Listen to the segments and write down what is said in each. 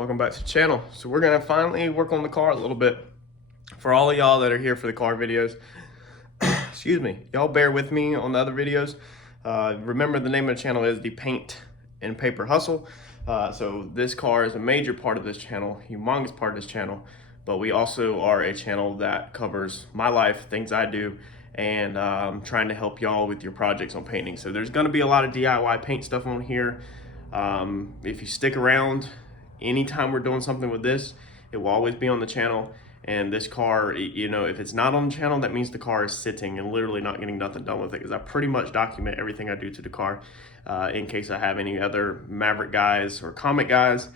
welcome back to the channel. So we're gonna finally work on the car a little bit. For all of y'all that are here for the car videos, excuse me, y'all bear with me on the other videos. Remember, the name of the channel is the Paint and Paper Hustle. So this car is a major part of this channel, humongous part of this channel, but we also are a channel that covers my life, things I do, and trying to help y'all with your projects on painting. So there's gonna be a lot of DIY paint stuff on here. If you stick around, anytime we're doing something with this, it will always be on the channel. And this car, you know, if it's not on the channel, that means the car is sitting and literally not getting nothing done with it, because I pretty much document everything I do to the car in case I have any other Maverick guys or Comet guys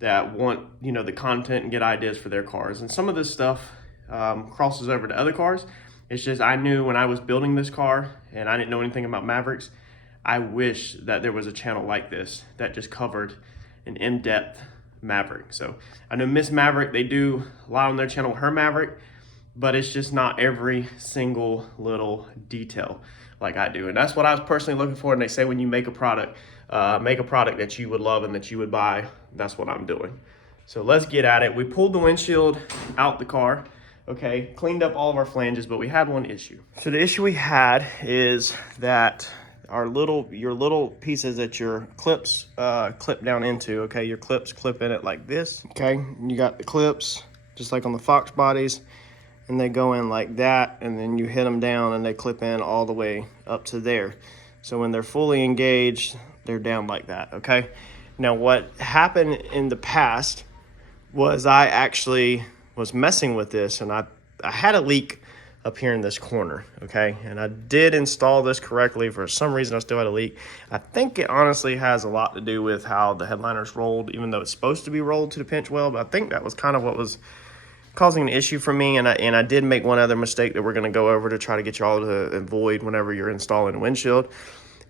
that want, you know, the content and get ideas for their cars. And some of this stuff crosses over to other cars. It's just, I knew when I was building this car and I didn't know anything about Mavericks, I wish that there was a channel like this that just covered an in-depth Maverick. So I know Miss Maverick, they do a lot on their channel with her Maverick, but it's just not every single little detail like I do. And that's what I was personally looking for. And they say when you make a product that you would love and that you would buy. That's what I'm doing. So let's get at it. We pulled the windshield out the car, okay, cleaned up all of our flanges, but we had one issue. So the issue we had is that your little pieces that your clips clip down into, okay, your clips clip in it like this, okay, and you got the clips just like on the Fox bodies, and they go in like that, and then you hit them down and they clip in all the way up to there. So when they're fully engaged, they're down like that, okay. Now what happened in the past was I actually was messing with this, and I had a leak up here in this corner, okay? And I did install this correctly. For some reason, I still had a leak. I think it honestly has a lot to do with how the headliner's rolled, even though it's supposed to be rolled to the pinch well, but I think that was kind of what was causing an issue for me. And I did make one other mistake that we're gonna go over to try to get y'all to avoid whenever you're installing a windshield.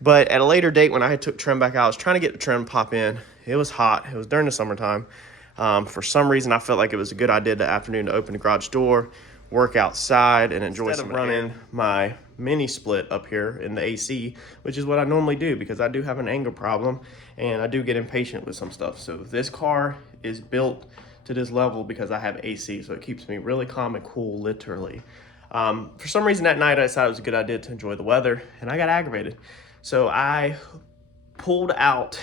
But at a later date, when I took trim back out, I was trying to get the trim pop in. It was hot, it was during the summertime. For some reason, I felt like it was a good idea that afternoon to open the garage door, work outside, and enjoy some running my mini split up here in the AC, which is what I normally do because I do have an anger problem and I do get impatient with some stuff. So this car is built to this level because I have AC, so it keeps me really calm and cool, literally. For some reason that night I decided it was a good idea to enjoy the weather, and I got aggravated. So I pulled out,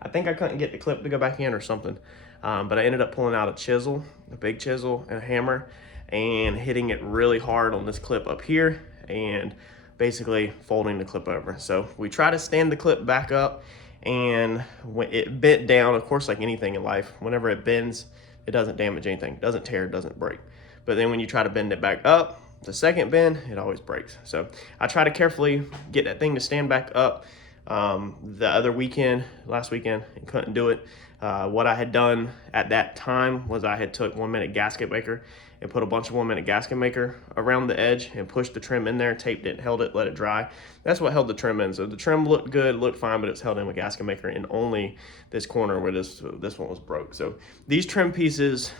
I think I couldn't get the clip to go back in or something, but I ended up pulling out a chisel, a big chisel and a hammer, and hitting it really hard on this clip up here and basically folding the clip over. So we try to stand the clip back up, and when it bent down, of course, like anything in life, whenever it bends, it doesn't damage anything, it doesn't tear, it doesn't break. But then when you try to bend it back up, the second bend, it always breaks. So I try to carefully get that thing to stand back up. The other weekend, last weekend, and couldn't do it. What I had done at that time was I had took 1 minute gasket maker and put a bunch of 1 minute gasket maker around the edge and pushed the trim in there, taped it, held it, let it dry. That's what held the trim in. So the trim looked good, looked fine, but it's held in with gasket maker in only this corner where this one was broke. So these trim pieces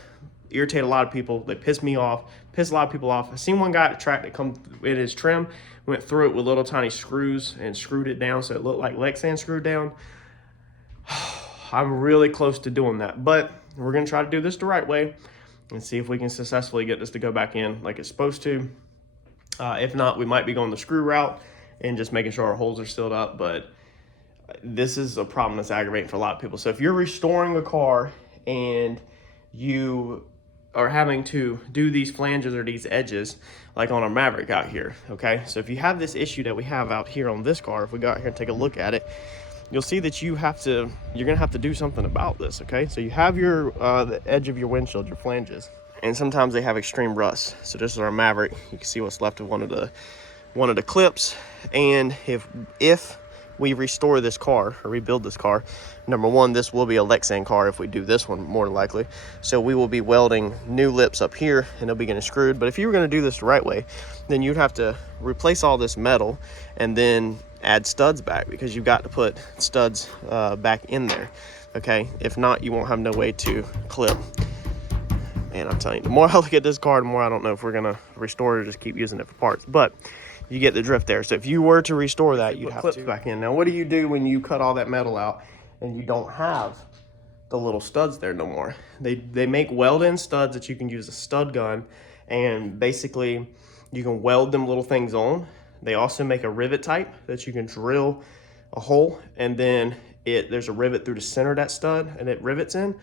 irritate a lot of people. They piss me off, piss a lot of people off. I seen one guy at the track that come in his trim, went through it with little tiny screws and screwed it down so it looked like Lexan screwed down. I'm really close to doing that, but we're gonna try to do this the right way and see if we can successfully get this to go back in like it's supposed to. If not, we might be going the screw route and just making sure our holes are sealed up, but this is a problem that's aggravating for a lot of people. So if you're restoring a car and you are having to do these flanges or these edges, like on our Maverick out here, okay? So if you have this issue that we have out here on this car, if we go out here and take a look at it, you'll see that you're gonna have to do something about this, okay? So you have your the edge of your windshield, your flanges, and sometimes they have extreme rust. So this is our Maverick. You can see what's left of one of the clips. And if we restore this car or rebuild this car, number one, this will be a Lexan car if we do this one, more than likely. So we will be welding new lips up here and they'll be getting screwed. But if you were gonna do this the right way, then you'd have to replace all this metal and then add studs back, because you've got to put studs back in there, okay? If not, you won't have no way to clip. And I'm telling you, the more I look at this car, the more I don't know if we're gonna restore it or just keep using it for parts. But you get the drift there. So if you were to restore that, you'd have clips back in. Now, what do you do when you cut all that metal out and you don't have the little studs there no more. They make weld-in studs that you can use a stud gun, and basically you can weld them little things on. They also make a rivet type that you can drill a hole, and then there's a rivet through the center of that stud and it rivets in.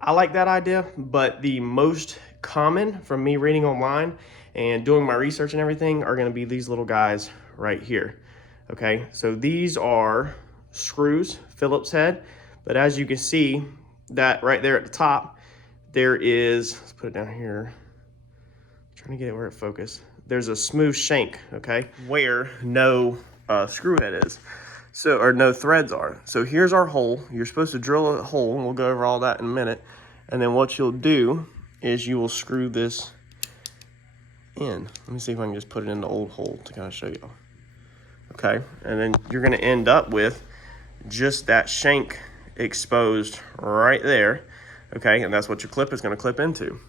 I like that idea, but the most common from me reading online and doing my research and everything are going to be these little guys right here. Okay, so these are screws, Phillips head, but as you can see, that right there at the top, there is, let's put it down here, I'm trying to get it where it focused. There's a smooth shank, okay, where no screw head is, so, or no threads are. So here's our hole. You're supposed to drill a hole, and we'll go over all that in a minute. And then what you'll do is you will screw this in. Let me see if I can just put it in the old hole to kind of show you. Okay, and then you're gonna end up with just that shank exposed right there, okay, and that's what your clip is going to clip into.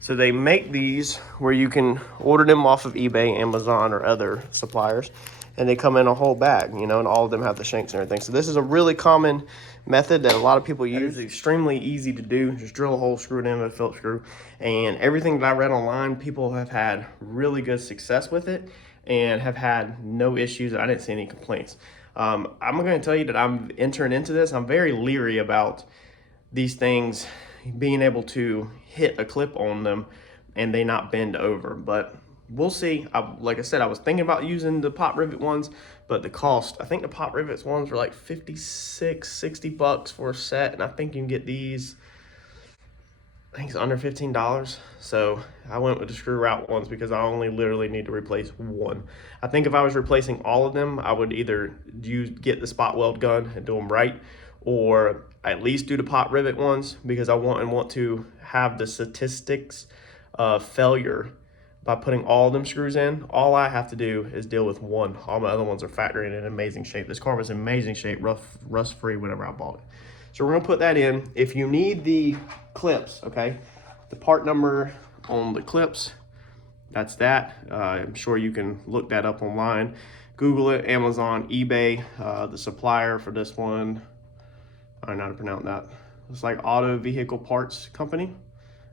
So they make these where you can order them off of eBay, Amazon, or other suppliers, and they come in a whole bag, you know, and all of them have the shanks and everything. So this is a really common method that a lot of people use. It's extremely easy to do. Just drill a hole, screw it in with a Phillips screw, and everything that I read online, people have had really good success with it and have had no issues. I didn't see any complaints. I'm going to tell you that I'm entering into this. I'm very leery about these things being able to hit a clip on them and they not bend over, but we'll see. Like I said, I was thinking about using the pop rivet ones, but the cost, I think the pop rivets ones were like 56, 60 bucks for a set, and I think you can get these, I think it's under $15. So I went with the screw route ones because I only literally need to replace one. I think if I was replacing all of them, I would either get the spot weld gun and do them right, or at least do the pot rivet ones, because I want to have the statistics of failure by putting all of them screws in. All I have to do is deal with one. All my other ones are factory and in amazing shape. This car was in amazing shape, rust free whenever I bought it. So we're gonna put that in. If you need the clips, okay, the part number on the clips, that's that. I'm sure you can look that up online. Google it, Amazon, eBay. The supplier for this one, I don't know how to pronounce that. It's like Auto Vehicle Parts Company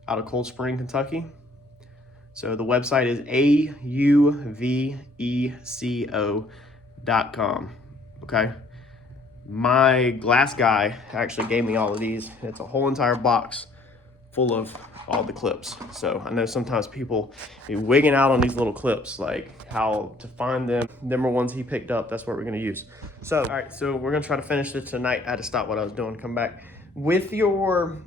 out of Cold Spring, Kentucky. So the website is auveco.com, okay? My glass guy actually gave me all of these. It's a whole entire box full of all the clips. So I know sometimes people be wigging out on these little clips, like how to find them. Them are ones he picked up. That's what we're gonna use. So, all right, so we're gonna try to finish this tonight. I had to stop what I was doing, come back. With your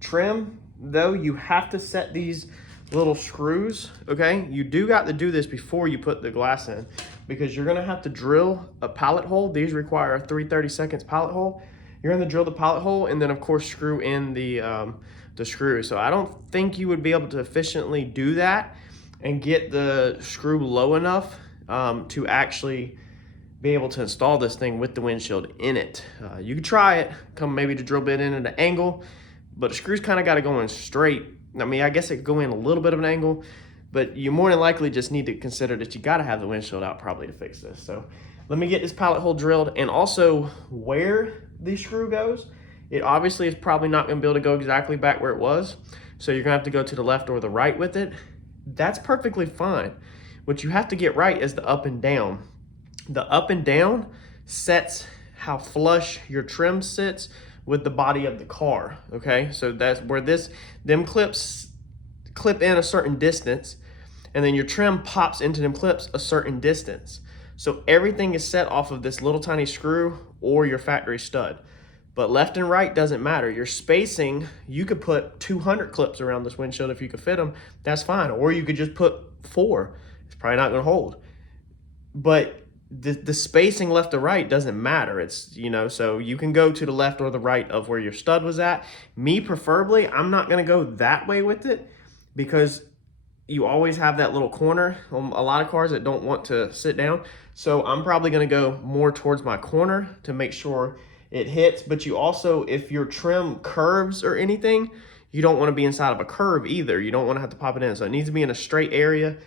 trim, though, you have to set these little screws, okay? You do got to do this before you put the glass in, because you're gonna have to drill a pallet hole. These require a 3/32 pallet hole. You're gonna drill the pallet hole and then of course screw in the screw. So I don't think you would be able to efficiently do that and get the screw low enough to actually be able to install this thing with the windshield in it. You could try it, come maybe to drill bit in at an angle, but the screws kind of got to go in straight. I mean, I guess it could go in a little bit of an angle, but you more than likely just need to consider that you got to have the windshield out probably to fix this. So let me get this pallet hole drilled, and also where the screw goes, it obviously is probably not going to be able to go exactly back where it was. So you're going to have to go to the left or the right with it. That's perfectly fine. What you have to get right is the up and down. The up and down sets how flush your trim sits with the body of the car, okay? So that's where them clips clip in a certain distance, and then your trim pops into them clips a certain distance. So everything is set off of this little tiny screw or your factory stud. But left and right doesn't matter. Your spacing, you could put 200 clips around this windshield if you could fit them, that's fine. Or you could just put 4. It's probably not gonna hold. But the spacing left to right doesn't matter. It's, you know, so you can go to the left or the right of where your stud was at. Me preferably, I'm not gonna go that way with it because you always have that little corner on a lot of cars that don't want to sit down. So I'm probably gonna go more towards my corner to make sure it hits. But you also, if your trim curves or anything, you don't wanna be inside of a curve either. You don't wanna have to pop it in. So it needs to be in a straight area.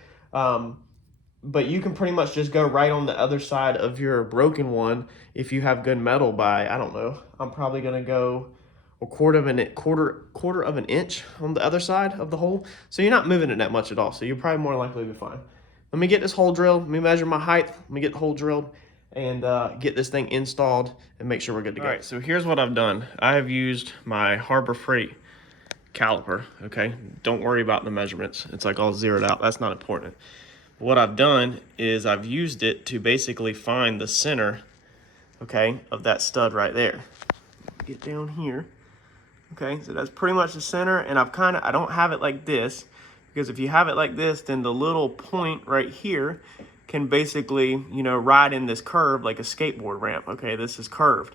But you can pretty much just go right on the other side of your broken one if you have good metal by, I don't know, I'm probably gonna go or quarter of an inch on the other side of the hole. So you're not moving it that much at all. So you're probably more likely to be fine. Let me get this hole drilled. Let me measure my height. Let me get the hole drilled and get this thing installed and make sure we're good to go. All right, so here's what I've done. I have used my Harbor Freight caliper, okay? Don't worry about the measurements. It's like all zeroed out. That's not important. What I've done is I've used it to basically find the center, okay, of that stud right there. Get down here. Okay, so that's pretty much the center, and I don't have it like this, because if you have it like this, then the little point right here can basically, you know, ride in this curve like a skateboard ramp. Okay, this is curved.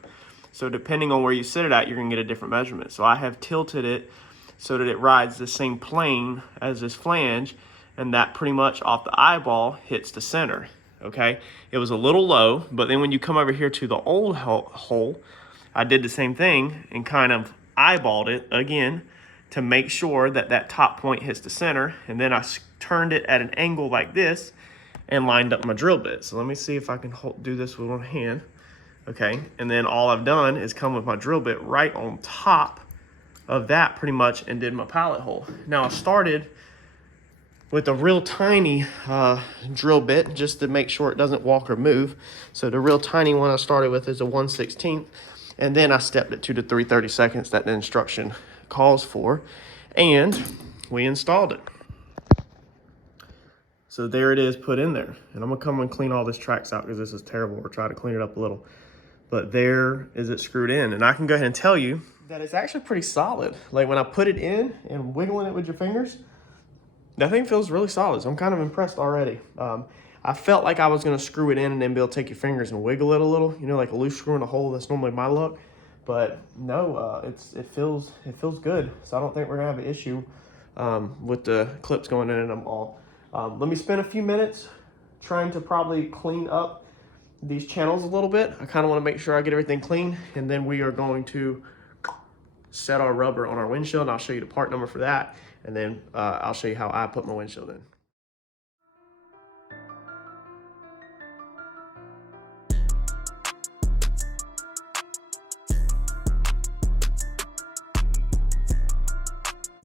So depending on where you sit it at, you're gonna get a different measurement. So I have tilted it so that it rides the same plane as this flange, and that pretty much off the eyeball hits the center, okay? It was a little low, but then when you come over here to the old hole, I did the same thing and kind of eyeballed it again to make sure that that top point hits the center, and then I turned it at an angle like this and lined up my drill bit. So let me see if I can do this with one hand, okay? And then all I've done is come with my drill bit right on top of that pretty much and did my pallet hole. Now I started with a real tiny drill bit just to make sure it doesn't walk or move. So the real tiny one I started with is a 1/16, and then I stepped it to the 3/32 that the instruction calls for, and we installed it. So there it is put in there, and I'm gonna come and clean all this tracks out because this is terrible. We're trying to clean it up a little, but there is it screwed in, and I can go ahead and tell you that it's actually pretty solid. Like when I put it in and wiggling it with your fingers, that thing feels really solid. So I'm kind of impressed already. I felt like I was gonna screw it in and then be able to take your fingers and wiggle it a little, you know, like a loose screw in a hole. That's normally my luck, but no, it feels good. So I don't think we're gonna have an issue with the clips going in them all. Let me spend a few minutes trying to probably clean up these channels a little bit. I kind of want to make sure I get everything clean, and then we are going to set our rubber on our windshield, and I'll show you the part number for that, and then I'll show you how I put my windshield in.